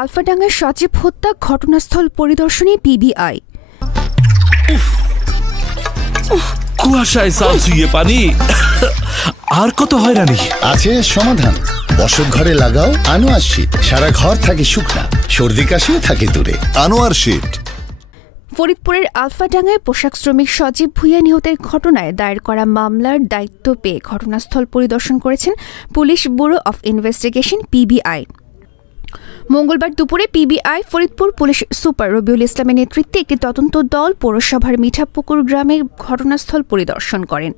আলফাডাঙ্গায় সজীব হত্যা ঘটনাস্থল পরিদর্শনে পিবিআই। কুয়াশায় সালসুইয়ে পানি আর কত হয়রানি আছে সমাধান। বসত ঘরে লাগাও আনোয়ার শীট, সারা ঘর থাকে শুকনা, সর্দি কাশিও থাকে দূরে। আনোয়ার শীট। ফরিদপুরের আলফাডাঙ্গায় পোশাক শ্রমিক সজীব ভুঁইয়া নিহতের ঘটনায় দায়ের করা মামলার দায়িত্ব পেয়ে ঘটনাস্থল পরিদর্শন করেছেন police bureau of investigation PBI. মঙ্গলবার দুপুরে PBI Faridpur police super Rabiul ইসলামের নেতৃত্বে একটি তদন্ত দল পৌরসভার মিঠাপুকুর গ্রামে ঘটনাস্থল পরিদর্শন করেন।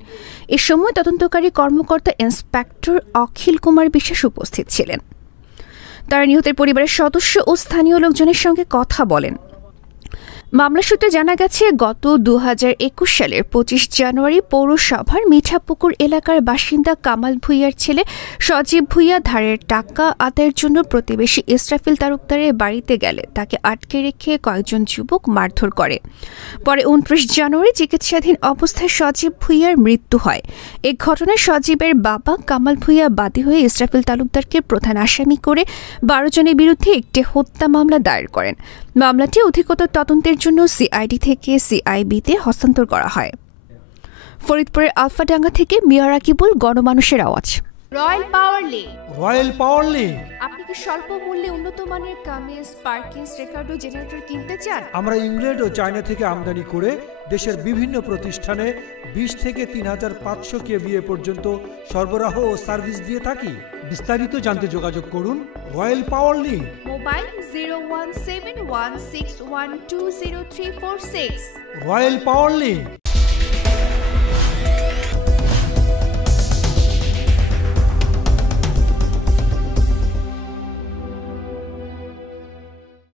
এ সময় তদন্তকারী কর্মকর্তা ইন্সপেক্টর অখিল কুমার বিশ্বাস উপস্থিত ছিলেন। তারা নিহতের পরিবারের সদস্য ও স্থানীয় লোকজনের সঙ্গে কথা বলেন। মামলা সূত্রে জানা গেছে, গত 2021 সালের 25 জানুয়ারি পৌরসভার মিঠাপুকুর এলাকার বাসিন্দা কামাল ভুঁইয়ার ছেলে সজীব ভুঁইয়া ধারের টাকা আদায়ের জন্য প্রতিবেশী ইসরাফিল তালুকদারের বাড়িতে গেলে তাকে আটকে রেখে কয়েকজন যুবক মারধর করে। পরে 29 জানুয়ারি চিকিৎসাধীন অবস্থায় সজীব ভুঁইয়ার মৃত্যু হয়। এ ঘটনায় সজীবের বাবা কামাল ভুঁইয়া বাদী হয়ে ইসরাফিল তালুকদারকে প্রধান আসামি করে 12 জনের বিরুদ্ধে একটি হত্যা মামলা দায়ের করেন। মামলাটি অধিকতর তদন্তের জন্য সিআইডি থেকে সিআইবিতে হস্তান্তর করা হয়। ফরিদপুরের আলফাডাঙ্গা থেকে মিয়া রাকিবুল, গণমানুষের আওয়াজ। রয়্যাল পাওয়ার লিঙ্ক। রয়্যাল পাওয়ার লিঙ্ক। আপনি কি স্বল্প মূল্যে উন্নত মানের কামিজ, পার্কিংস, রেকর্ডো জেনারেটর কিনতে চান? আমরা ইংল্যান্ড ও চায়না থেকে আমদানি করে দেশের বিভিন্ন প্রতিষ্ঠানে 20 থেকে 3500 কেভিএ পর্যন্ত সরবরাহ ও সার্ভিস দিয়ে থাকি। বিস্তারিত জানতে যোগাযোগ করুন রয়্যাল পাওয়ার লিঙ্ক। মোবাইল 01716120346। রয়্যাল পাওয়ার লিঙ্ক।